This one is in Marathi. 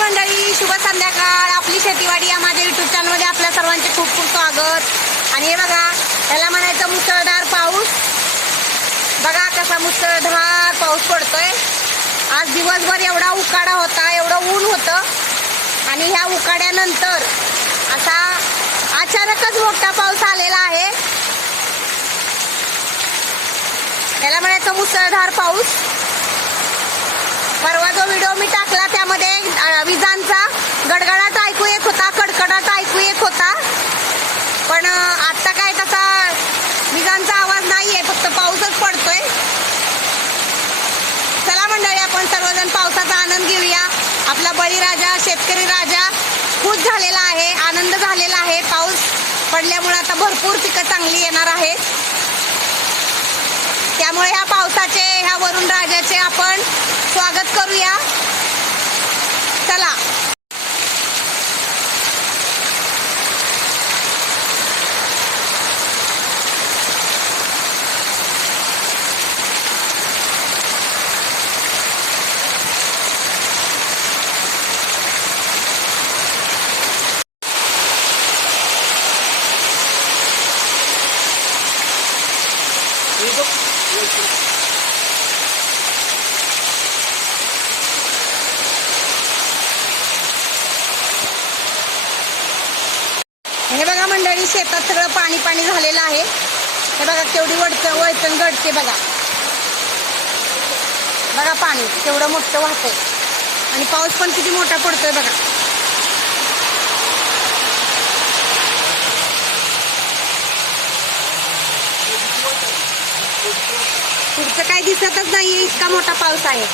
मंडळी शुभ संध्याकाळ. आपली शेतीवाडी या माझ्या युट्यूब चॅनलमध्ये आपल्या सर्वांचे खूप खूप स्वागत. आणि हे बघा त्याला म्हणायचं मुसळधार पाऊस. बघा कसा मुसळधार पाऊस पडतोय. आज दिवसभर एवढा उकाडा होता एवढं ऊन होतं. आणि ह्या उकाड्यानंतर असा अचानकच मोठा पाऊस आलेला आहे. त्याला म्हणायचं मुसळधार पाऊस. परवा जो व्हिडिओ मी टाकला त्यामध्ये आपण पावसाचा आनंद घेऊया. आपला बळीराजा शेतकरी राजा खुश झालेला आहे आनंद झालेला आहे. पाऊस पडल्यामुळे आता भरपूर पिकं चांगली येणार आहेत. त्यामुळे ह्या पावसाचे ह्या वरुण राजाचे आपण हे बघा मंडळी शेतात सगळं पाणी पाणी झालेलं आहे. हे बघा केवढी वडचण वळचण गडते बघा. बघा पाणी केवढं मोठं वाहतंय. आणि पाऊस पण किती मोठा पडतोय बघा. पुढचं काही दिसतच नाहीये इतका मोठा पाऊस आहे.